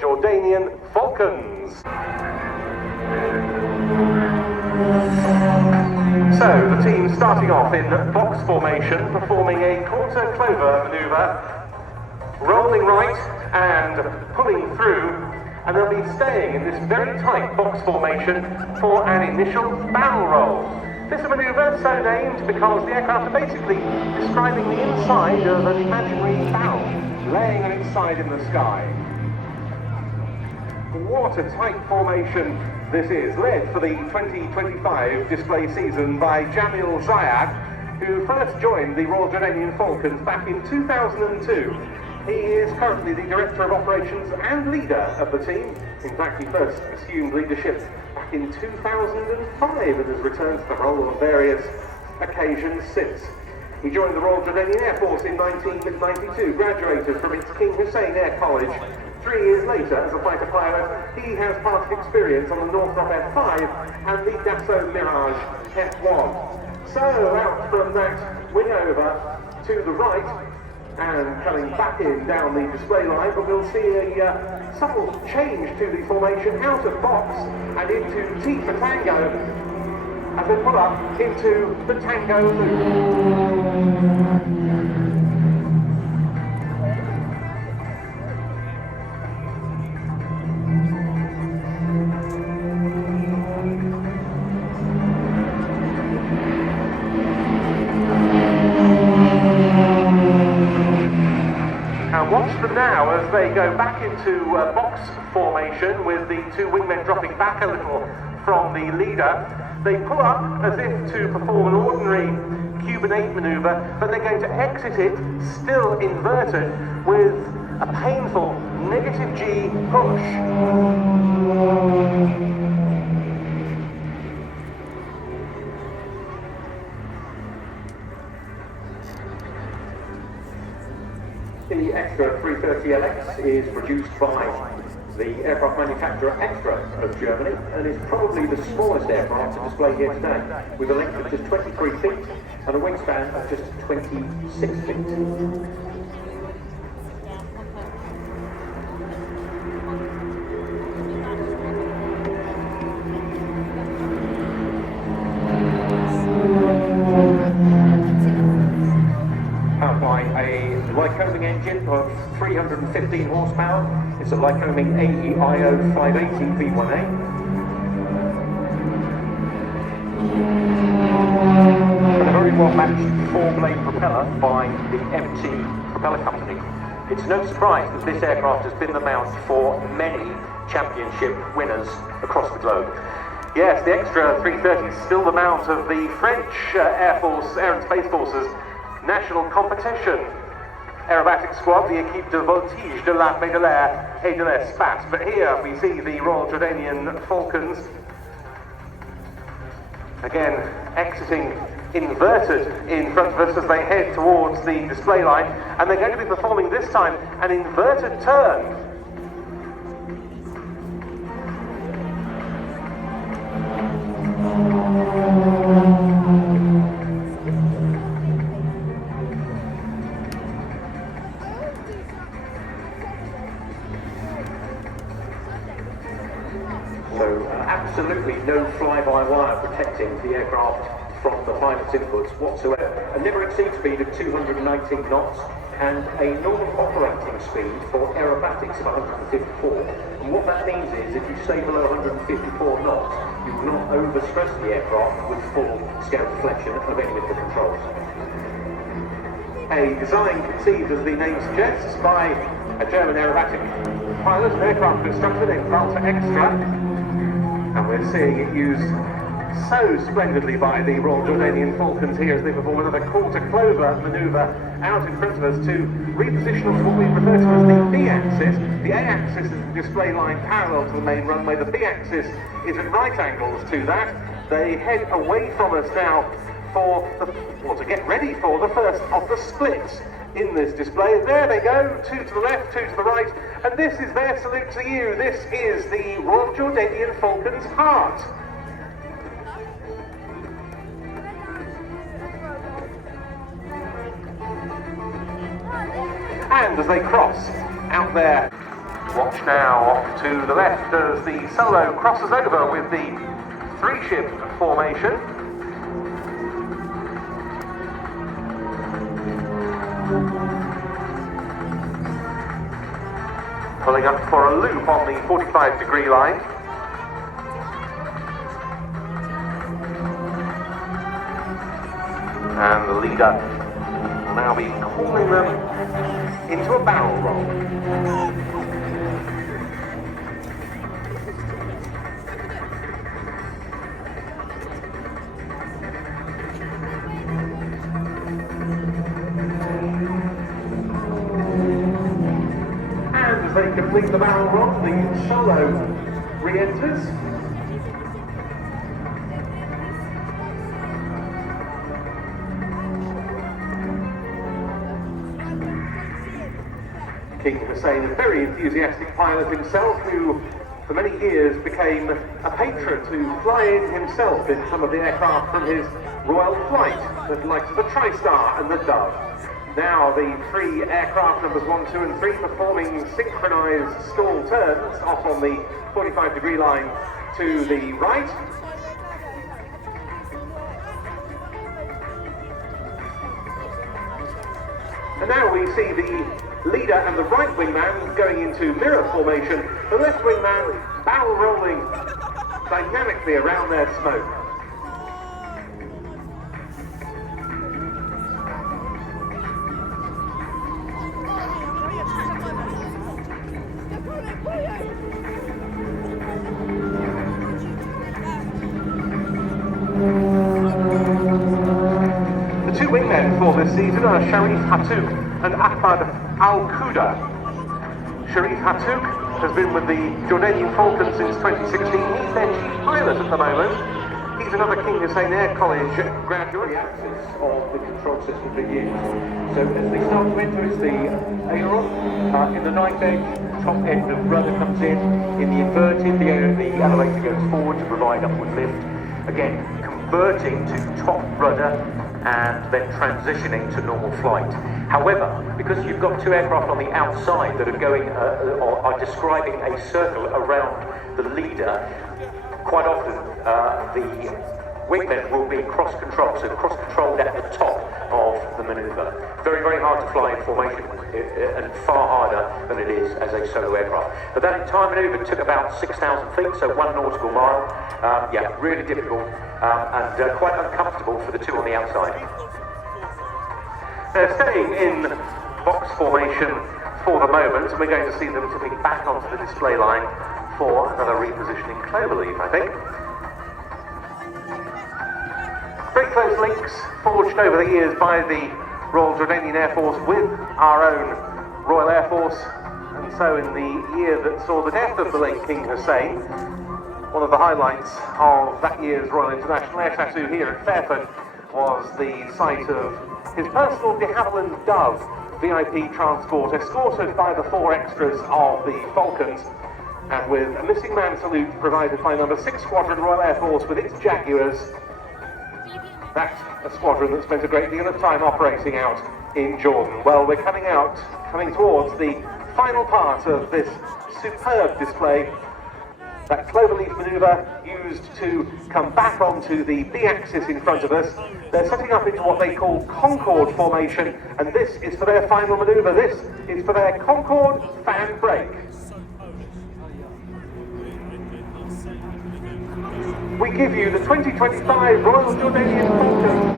Jordanian Falcons. So the team starting off in box formation, performing a quarter clover manoeuvre, rolling right and pulling through, and they'll be staying in this very tight box formation for an initial barrel roll. This is a manoeuvre so named because the aircraft are basically describing the inside of an imaginary barrel laying on its side in the sky. Watertight formation this is, led for the 2025 display season by Jamil Zayed, who first joined the Royal Jordanian Falcons back in 2002. He is currently the Director of Operations and leader of the team. In fact, he first assumed leadership back in 2005 and has returned to the role on various occasions since. He joined the Royal Jordanian Air Force in 1992, graduated from its King Hussein Air College. 3 years later, as a fighter pilot, he has past experience on the Northrop F5 and the Dassault Mirage F1. So, out from that wing over to the right, and coming back in down the display line, but we'll see a subtle change to the formation out of box and into T for Tango as they pull up into the Tango loop. And watch them now as they go back into box formation with the 2 wingmen dropping back a little from the leader. They pull up as if to perform an ordinary Cuban 8 manoeuvre, but they're going to exit it still inverted with a painful negative G push. The Extra 330LX is produced by the aircraft manufacturer Extra of Germany and is probably the smallest aircraft to display here today, with a length of just 23 feet and a wingspan of just 26 feet. Lycoming engine of 315 horsepower. It's a Lycoming AEIO 580 V1A. And a very well matched 4-blade propeller by the MT Propeller Company. It's no surprise that this aircraft has been the mount for many championship winners across the globe. Yes, the Extra 330 is still the mount of the French Air Force, Air and Space Forces national competition aerobatic squad, the Équipe de Voltige de l'Armée de l'Air et de l'Espace. But here we see the Royal Jordanian Falcons, again exiting inverted in front of us as they head towards the display line, and they're going to be performing this time an inverted turn. Absolutely no fly-by-wire protecting the aircraft from the pilot's inputs whatsoever. A never exceed speed of 219 knots and a normal operating speed for aerobatics of 154. And what that means is if you stay below 154 knots, you will not overstress the aircraft with full scale deflection of any of the controls. A design conceived, as the name suggests, by a German aerobatic pilot and aircraft constructor named Walter Extra. And we're seeing it used so splendidly by the Royal Jordanian Falcons here as they perform another quarter clover manoeuvre out in front of us to reposition us what we refer to as the B-axis. The A-axis is the display line parallel to the main runway. The B-axis is at right angles to that. They head away from us now to get ready for the first of the splits in this display. There they go, 2 to the left, 2 to the right, and this is their salute to you. This is the Royal Jordanian Falcons heart. And as they cross out there Watch now off to the left as the solo crosses over with the three-ship formation. Pulling up for a loop on the 45-degree line. And the leader will now be calling them into a barrel roll. As they complete the barrel roll, the solo re-enters. King Hussein, a very enthusiastic pilot himself, who for many years became a patron to flying himself in some of the aircraft from his royal flight, the likes of the TriStar and the Dove. Now the three aircraft numbers 1, 2 and 3 performing synchronised stall turns off on the 45-degree line to the right. And now we see the leader and the right wingman going into mirror formation, the left wingman barrel rolling dynamically around their smoke. The two wingmen for this season are Sharif Hatouk and Ahmad Al-Quda. Sharif Hatouk has been with the Jordanian Falcons since 2016. He's their chief pilot at the moment. He's another King Hussein Air College graduate. The axis of the control system being used. So as they start to enter, it's the aileron. In the night edge, top end of rudder comes in the inverted, the elevator goes forward to provide upward lift. Again, converting to top rudder and then transitioning to normal flight. However, because you've got two aircraft on the outside that are going, or are describing a circle around the leader, quite often the wingmen will be cross-controlled, so cross-controlled at the top of the manoeuvre. Very, very hard to fly in formation, and far harder than it is as a solo aircraft. But that entire manoeuvre took about 6,000 feet, so 1 nautical mile. Yeah, really difficult and quite uncomfortable for the two on the outside. They're staying in box formation for the moment, and we're going to see them tipping back onto the display line for another repositioning cloverleaf, I think. Very close links forged over the years by the Royal Jordanian Air Force with our own Royal Air Force, and so in the year that saw the death of the late King Hussein, one of the highlights of that year's Royal International Air Tattoo here at Fairford was the sight of his personal de Havilland Dove VIP transport, escorted by the 4 extras of the Falcons, and with a missing man salute provided by number 6 Squadron Royal Air Force with its Jaguars. That's a squadron that spent a great deal of time operating out in Jordan. Well, we're coming towards the final part of this superb display. That cloverleaf manoeuvre used to come back onto the B-axis in front of us. They're setting up into what they call Concorde formation, and this is for their final manoeuvre. This is for their Concorde fan brake. We give you the 2025 Royal Jordanian Falcons.